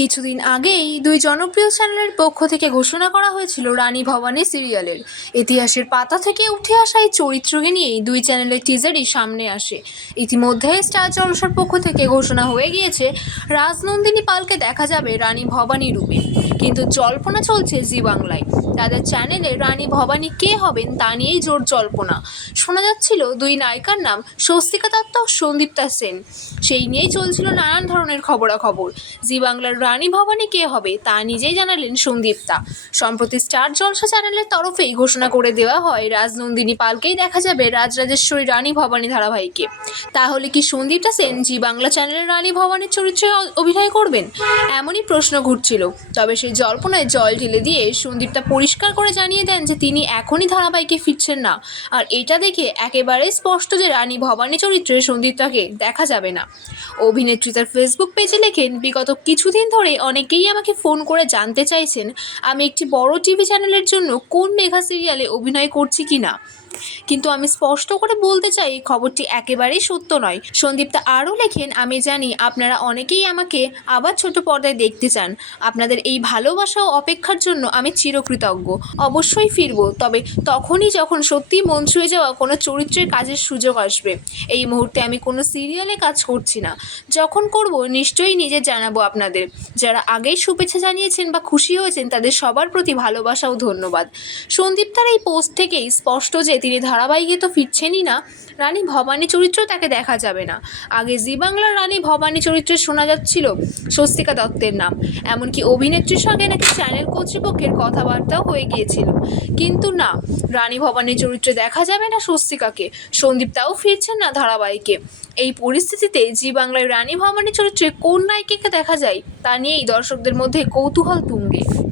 কিছুদিন আগেই দুই জনপ্রিয় চ্যানেলের পক্ষ থেকে ঘোষণা করা হয়েছিল রানী ভবানী সিরিয়ালের। ইতিহাসের পাতা থেকে উঠে আসা এই চরিত্রকে নিয়েই দুই চ্যানেলের টিজারই সামনে আসে। ইতিমধ্যে স্টার জলসার পক্ষ থেকে ঘোষণা হয়ে গিয়েছে, রাজনন্দিনী পালকে দেখা যাবে রানী ভবানী রূপে। কিন্তু জল্পনা চলছে জি বাংলায়। তাদের চ্যানেলে রানী ভবানী কে হবেন তা নিয়েই জোর জল্পনা। শোনা যাচ্ছিল দুই নায়িকার নাম স্বস্তিকা দত্ত সন্দীপ্তা সেন। সেই নিয়েই চলছিল নানান ধরনের খবরাখবর। জি বাংলার রানী ভবানী কে হবে তা নিজেই জানালেন সন্দীপ্তা। সম্প্রতি স্টার জলসা চ্যানেলের তরফেই ঘোষণা করে দেওয়া হয়, রাজনন্দিনী পালকেই দেখা যাবে রাজরাজেশ্বরী রানী ভবানী ধারাবাহিকে। তাহলে কি সন্দীপ্তা সেন জি বাংলা চ্যানেলের রানী ভবানীর চরিত্রে অভিনয় করবেন? এমনই প্রশ্ন ঘুরছিল। তবে সেই জল্পনায় জল ঢেলে দিয়ে সন্দীপ্তা পরিষ্কার করে জানিয়ে দেন যে তিনি এখনই ধারাবাহিকে ফিরছেন না। আর এটা দেখে একেবারে স্পষ্ট যে রানী ভবানী চরিত্রে সন্দীপটাকে দেখা যাবে না। অভিনেত্রী তার ফেসবুক পেজে লেখেন, বিগত কিছুদিন ধরে অনেকেই আমাকে ফোন করে জানতে চাইছেন, আমি একটি বড় টিভি চ্যানেলের জন্য কোন মেঘা সিরিয়ালে অভিনয় করছি কি না কিন্তু আমি স্পষ্ট করে বলতে চাই খবরটি একেবারেই সত্য নয়। সন্দীপ্তা আরও লেখেন, আমি জানি আপনারা অনেকেই আমাকে আবার ছোট পর্দায় দেখতে চান। আপনাদের এই ভালোবাসা ও অপেক্ষার জন্য আমি চিরকৃতজ্ঞ। অবশ্যই ফিরব, তবে তখনই যখন সত্যিই মন ছুঁয়ে যাওয়া কোনো চরিত্রের কাজের সুযোগ আসবে। এই মুহূর্তে আমি কোনো সিরিয়ালে কাজ করছি না। যখন করব, নিশ্চয়ই নিজে জানাব আপনাদের। যারা আগেই শুভেচ্ছা জানিয়েছেন বা খুশি হয়েছেন, তাদের সবার প্রতি ভালোবাসা ও ধন্যবাদ। সন্দীপ্তার এই পোস্ট থেকেই স্পষ্ট যে তিনি ধারাবাহিকে তো ফিরছেনই না। রানী ভবানী চরিত্র তাকে দেখা যাবে না। আগে জি বাংলার রানী ভবানী চরিত্রে শোনা যাচ্ছিল স্বস্তিকা দত্তের নাম। এমনকি অভিনেত্রীর সঙ্গে নাকি চ্যানেল কর্তৃপক্ষের কথাবার্তাও হয়ে গিয়েছিল। কিন্তু না, রানী ভবানীর চরিত্রে দেখা যাবে না স্বস্তিকাকে। সন্দীপ তাও ফিরছেন না ধারাবাহিকে। এই পরিস্থিতিতে জি বাংলায় রানী ভবানী চরিত্রে কোন নায়িকাকে দেখা যায়, তা নিয়েই দর্শকদের মধ্যে কৌতূহল তুঙ্গে।